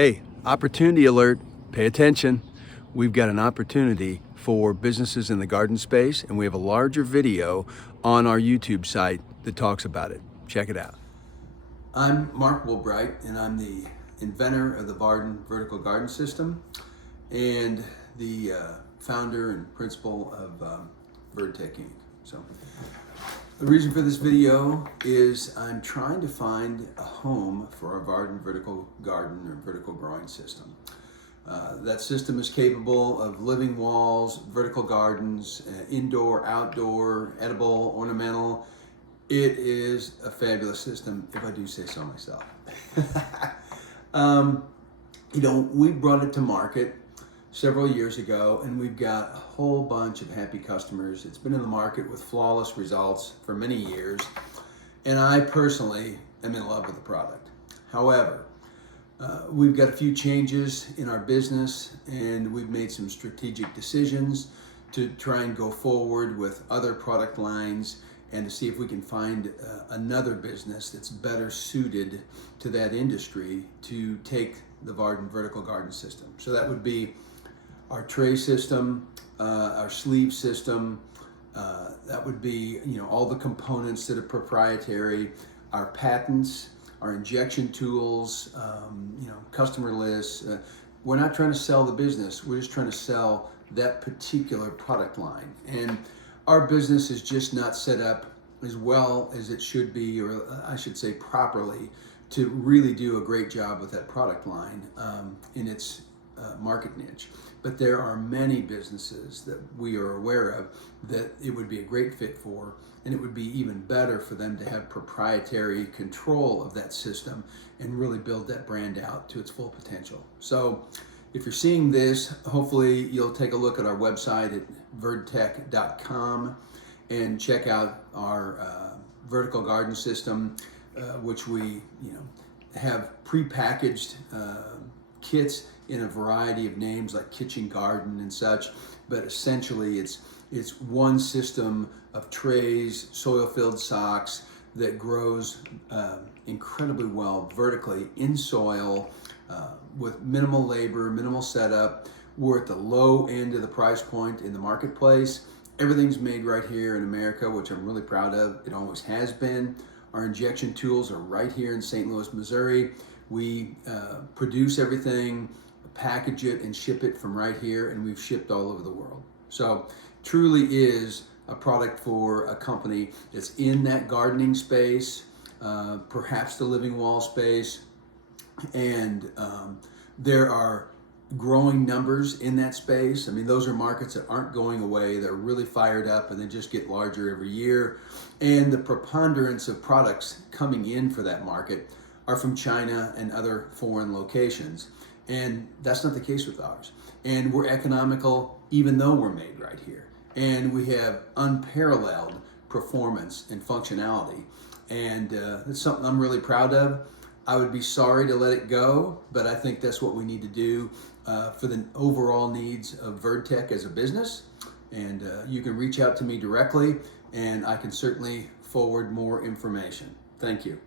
Hey, opportunity alert, pay attention. We've got an opportunity for businesses in the garden space, and we have a larger video on our YouTube site that talks about it. Check it out. I'm Mark Woolbright, and I'm the inventor of the Varden vertical garden system and the founder and principal of Verdtech Inc. So the reason for this video is I'm trying to find a home for our Varden vertical garden or vertical growing system. That system is capable of living walls, vertical gardens, indoor, outdoor, edible, ornamental. It is a fabulous system, if I do say so myself. We brought it to market several years ago, and we've got a whole bunch of happy customers. It's been in the market with flawless results for many years, and I personally am in love with the product. However, we've got a few changes in our business, and we've made some strategic decisions to try and go forward with other product lines and to see if we can find another business that's better suited to that industry to take the Varden vertical garden system. So that would be our tray system, our sleeve system, that would be all the components that are proprietary, our patents, our injection tools, customer lists. We're not trying to sell the business, we're just trying to sell that particular product line. And our business is just not set up as well as it should be, or I should say properly, to really do a great job with that product line in its market niche. But there are many businesses that we are aware of that it would be a great fit for, and it would be even better for them to have proprietary control of that system and really build that brand out to its full potential. So if you're seeing this, hopefully you'll take a look at our website at verdtech.com and check out our vertical garden system, which we have prepackaged kits in a variety of names like kitchen garden and such, but essentially it's one system of trays, soil-filled socks that grows incredibly well vertically in soil with minimal labor, minimal setup. We're at the low end of the price point in the marketplace. Everything's made right here in America, which I'm really proud of. It always has been. Our injection tools are right here in St. Louis, Missouri. We produce everything, package it, and ship it from right here, and we've shipped all over the world. So truly is a product for a company that's in that gardening space, perhaps the living wall space, and there are growing numbers in that space. I mean, those are markets that aren't going away. They're really fired up, and they just get larger every year. And the preponderance of products coming in for that market are from China and other foreign locations. And that's not the case with ours. And we're economical even though we're made right here. And we have unparalleled performance and functionality. And it's something I'm really proud of. I would be sorry to let it go, but I think that's what we need to do for the overall needs of Verdtech as a business. And you can reach out to me directly, and I can certainly forward more information. Thank you.